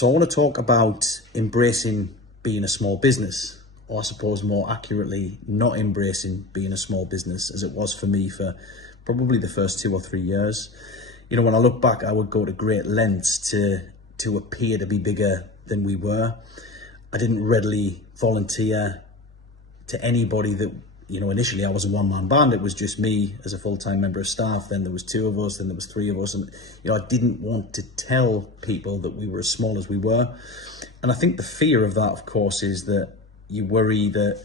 So I want to talk about embracing being a small business, or I suppose more accurately, not embracing being a small business as it was for me for probably the first 2 or 3 years. You know, when I look back, I would go to great lengths to appear to be bigger than we were. I didn't readily volunteer to anybody that, you know, initially I was a one-man band. It was just me as a full-time member of staff. Then there was 2 of us, then there was 3 of us. And, you know, I didn't want to tell people that we were as small as we were. And I think the fear of that, of course, is that you worry that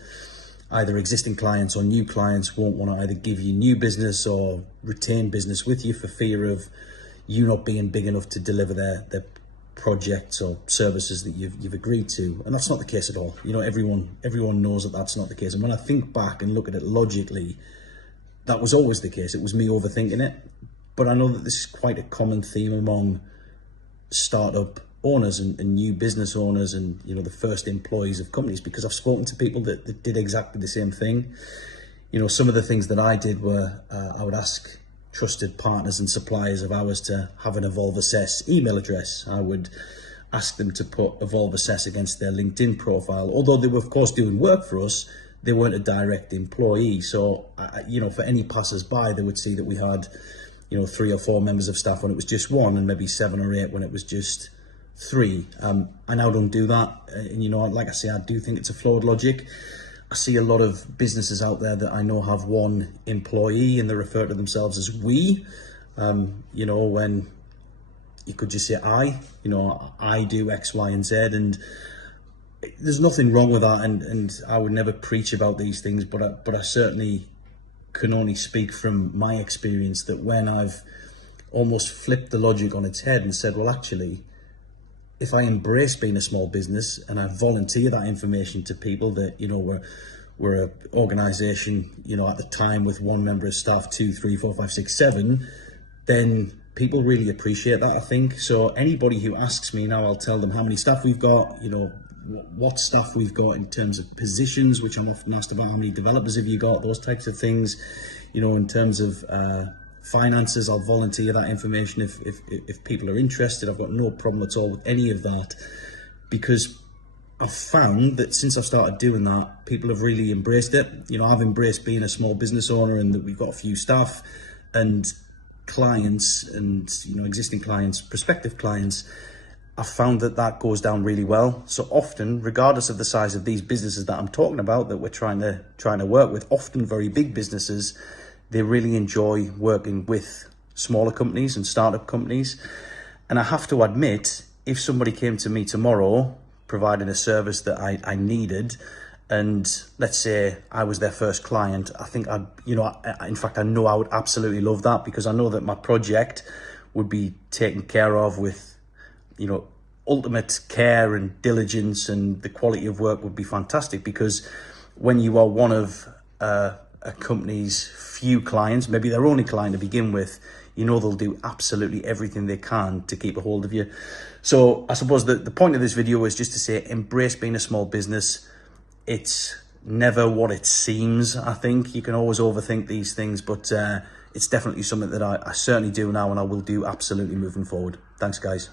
either existing clients or new clients won't want to either give you new business or retain business with you for fear of you not being big enough to deliver their projects or services that you've agreed to. And that's not the case at all. You know, everyone knows that that's not the case. And when I think back and look at it logically, that was always the case. It was me overthinking it. But I know that this is quite a common theme among startup owners and new business owners and, you know, the first employees of companies, because I've spoken to people that did exactly the same thing. You know, some of the things that I did were I would ask trusted partners and suppliers of ours to have an Evolve Assess email address. I would ask them to put Evolve Assess against their LinkedIn profile. Although they were, of course, doing work for us, they weren't a direct employee. So, you know, for any passers-by, they would see that we had, you know, 3 or 4 members of staff when it was just 1, and maybe 7 or 8 when it was just 3. I now don't do that. And, you know, like I say, I do think it's a flawed logic. I see a lot of businesses out there that I know have 1 employee and they refer to themselves as we, you know, when you could just say you know, I do X, Y, and Z, and there's nothing wrong with that. And I would never preach about these things, but I certainly can only speak from my experience that when I've almost flipped the logic on its head and said, well, actually, if I embrace being a small business and I volunteer that information to people that, you know, we're an organization, you know, at the time with 1 member of staff, 2, 3, 4, 5, 6, 7, then people really appreciate that, I think. So anybody who asks me now, I'll tell them how many staff we've got, you know, what staff we've got in terms of positions, which I'm often asked about, how many developers have you got, those types of things. You know, in terms of finances, I'll volunteer that information if people are interested. I've got no problem at all with any of that, because I've found that since I've started doing that, people have really embraced it. You know, I've embraced being a small business owner and that we've got a few staff, and clients and, you know, existing clients, prospective clients, I've found that goes down really well. So often, regardless of the size of these businesses that I'm talking about that we're trying to work with, often very big businesses, they really enjoy working with smaller companies and startup companies. And I have to admit, if somebody came to me tomorrow providing a service that I needed, and let's say I was their first client, I think in fact, I know I would absolutely love that, because I know that my project would be taken care of with, you know, ultimate care and diligence, and the quality of work would be fantastic. Because when you are one of a company's few clients, maybe their only client to begin with, you know, they'll do absolutely everything they can to keep a hold of you. So I suppose the point of this video is just to say, embrace being a small business. It's never what it seems. I think you can always overthink these things, but it's definitely something that I certainly do now, and I will do absolutely moving forward. Thanks, guys.